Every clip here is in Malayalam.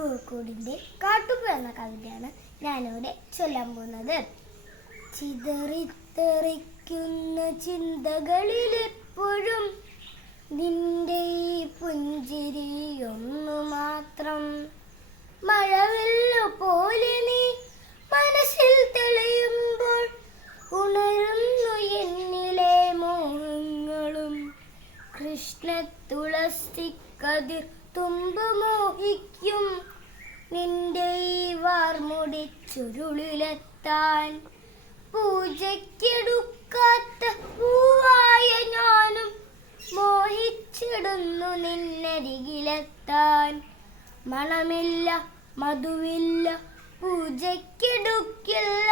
പൂക്കൂടിൻ്റെ കാട്ടുപൂ എന്ന കവിതയാണ് ഞാനിവിടെ ചൊല്ലാൻ പോകുന്നത്. ചിതറിത്തെറിക്കുന്ന ചിന്തകളിലെപ്പോഴും നിന്റെ ഈ പുഞ്ചിരിയൊന്നു മാത്രം. മഴവെള്ളു പോലെ നീ മനസ്സിൽ തെളിയുമ്പോൾ ഉണരുന്നു എന്നിലെ മോഹങ്ങളും. കൃഷ്ണ തുളസിക്കതിർ തുമ്പ് മോഹിക്കും നിന്റെ ഈ വാർമുടി ചുരുളിലെത്താൻ. പൂജയ്ക്കെടുക്കാത്ത പൂവായ ഞാനും മോഹിച്ചിടുന്നു നിന്നരികിലെത്താൻ. മണമില്ല, മധുവില്ല, പൂജയ്ക്കെടുക്കില്ല,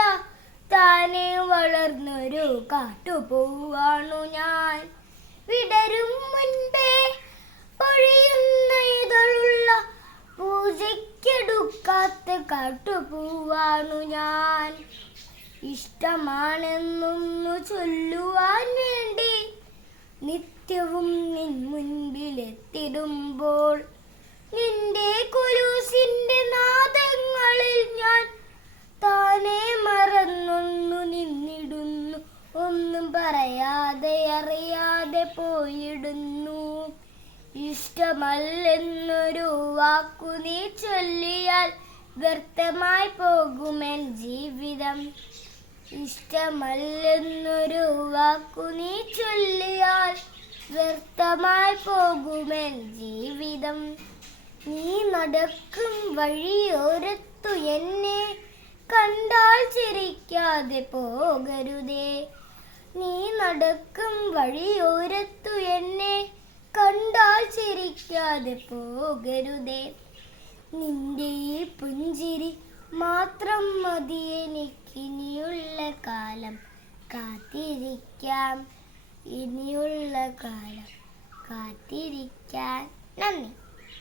താനെ വളർന്നൊരു കാട്ടുപൂവാണു ഞാൻ. വിടരും മുൻപേ പൊഴിയുന്ന ഇതളുള്ള പൂജയ്ക്കെടുക്കാത്ത കാട്ടുപൂവാണു ഞാൻ. ഇഷ്ടമാണെന്നൊന്നു ചൊല്ലുവാൻ വേണ്ടി നിത്യവും നിൻ മുൻപിലെത്തിടുമ്പോൾ നിന്റെ കുലൂസിന്റെ നാദങ്ങളിൽ ഞാൻ താനെ മറന്നൊന്നു നിന്നിടുന്നു. ഒന്നും പറയാതെ അറിയാതെ പോയിടുന്നു. ഇഷ്ടമല്ലെന്നൊരു വാക്കു നീ ചൊല്ലിയാൽ വ്യർത്ഥമായി പോകുമെൻ ജീവിതം. ഇഷ്ടമല്ലെന്നൊരു വാക്കു നീ ചൊല്ലിയാൽ വ്യർത്ഥമായി പോകുമെൻ ജീവിതം. നീ നടക്കും വഴിയോരത്തു എന്നെ കണ്ടാൽ ചിരിക്കാതെ പോകരുതേ. നീ നടക്കും വഴിയോരത്തു എന്നെ കണ്ടാൽ ചിരിക്കാതെ പോകരുതേ. നിന്റെ ഈ പുഞ്ചിരി മാത്രം മതി എനിക്കിനിയുള്ള കാലം കാത്തിരിക്കാം. ഇനിയുള്ള കാലം കാത്തിരിക്കാൻ. നന്ദി.